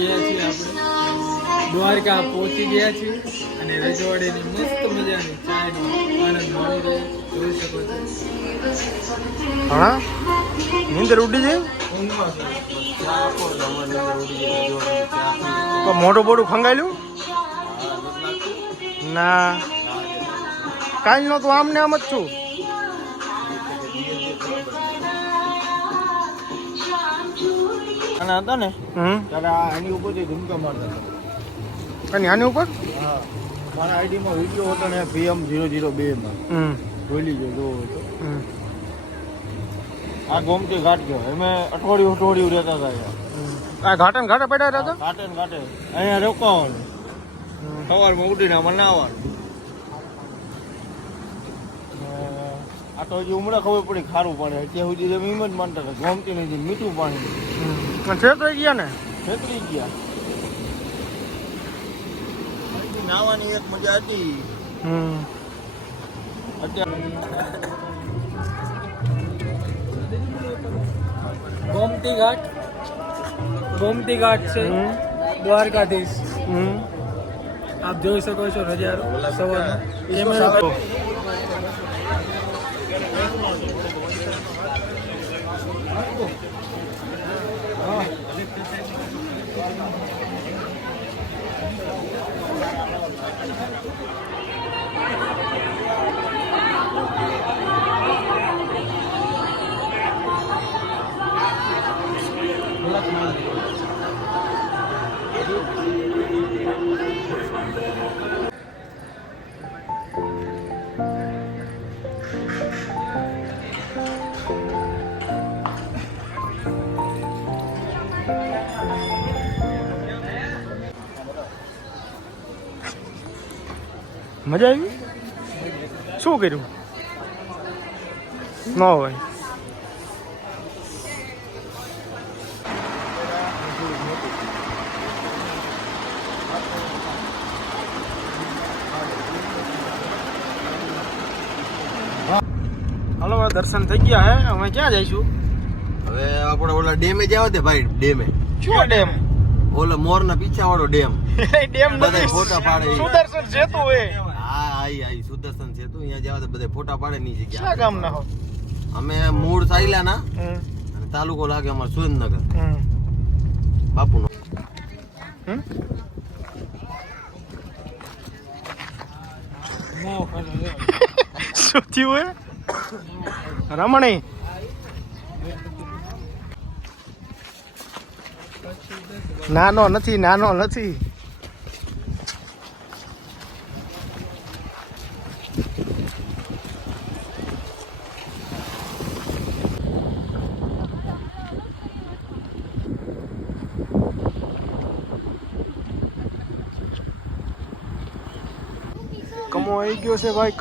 ગયા છીએ આપણે દ્વારકા પહોંચી ગયા છીએ અને રજવાડીની મસ્ત મજાની ચાયનો આનંદ માણી રહ્યો જોઈ શકો છો. હા નીંદર ઉડી જાય ઊંઘમાં છે. ચા આપો તો અમારે નીંદર ઉડી જાય. રજવાડીની ચા પીએ. તો મોઢું બોડું ખંગાયેલું ના કાલ નો તો આમ ને આમ જ છું. અને હતા ને ત્યારે આની ઉપર ધૂમકા મારતા હતા. અને આની ઉપર હા મારા આઈડીમાં વિડીયો હતો ને PM002 માં જોઈ લીજો જોવો હતો. આ ગોમતી ઘાટ કહેવાય. અમે અઠવાડિયું રહેતા હતા અહીંયા. આ ઘાટે ને ઘાટે પડ્યા હતા ઘાટે ને ઘાટે અહીંયા રોકાવાનું. સવારમાં ઉઠીને આમાં નાવાનું. આ તો હજી ઉમરા ખબર પડી ખારું પાણી. ત્યાં સુધી તમે એમ જ માનતા હતા ગોમતી નથી મીઠું પાણી. છેતરાઈ ગયા ને છેતરી ગયા. નાવાની એક મજા હતી. ગોમતી ઘાટ છે દ્વારકાધીશ. આપ જોઈ શકો છો નજારો સવારનો. કેમેરા મજા આવી. શું કર્યું ન હોય હાલો દર્શન થઈ ગયા હે. અમે ક્યાં જઈશું હવે? આપણે ઓલા ડેમે જાવ તે ભાઈ. ડેમે શું ડેમ? ઓલો મોર ના પીછા વાળો ડેમ. ડેમ બધા ફોટા પાડે. સુદર્શન સેતુ હે. હા આઈ સુદર્શન સેતુ. અહીંયા જાવ તો બધા ફોટા પાડે ની જગ્યા. ક્યાં ગામ ના હો? અમે મૂળ સાયલા ના અને તાલુકો લાગે અમાર સુરેન્દ્રનગર. બાપુનો શું થયું હે રમણી? નાનો નથી. કમો આવી ગયો છે ભાઈ.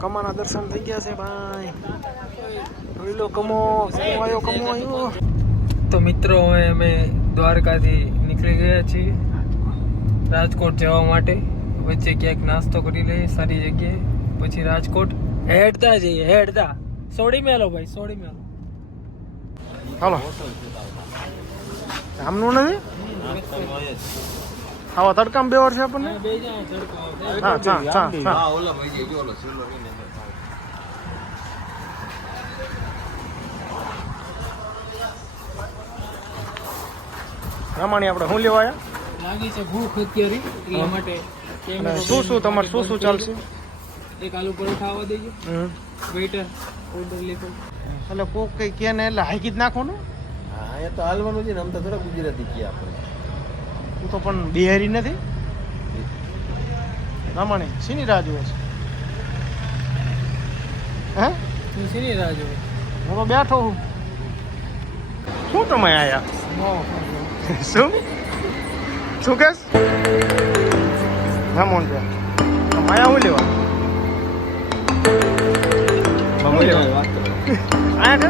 કમાના દર્શન થઈ ગયા છે ભાઈ. જોઈ લો કમો આવ્યો. તો મિત્રો અમે દ્વારકાથી નીકળી ગયા છીએ રાજકોટ જવા માટે. વચ્ચે ક્યાંક નાસ્તો કરી લઈએ સારી જગ્યાએ, પછી રાજકોટ હેડતા જઈએ. સોડી મેલો ભાઈ, સોડી મેલો. હાલો આમનું નથી આવા તડકામાં બેવર છે આપણને. રમાણી આપણે શું લેવા આવ્યા? લાગી છે ભૂખ અત્યારે એટલા માટે. શું તમારે શું ચાલશે? એક આલુ પરોઠા આવવા દેજો. વેઇટર ઓર્ડર લેખો. એટલે કોક કઈ કે ને એટલે હાઈકી જ નાખો ને. હા એ તો હાલવાનું છે ને. આમ તો થોડા ગુજરાતી કીએ આપણે. તું તો પણ બિહારી નથી. રમાણી શીની રાહ જોવે છે? હે શીની રાહ જોવે? હું તો બેઠો છું. શું તમે આયા? શું કેસ? રમણ છે માયા હું લેવા? આયા છે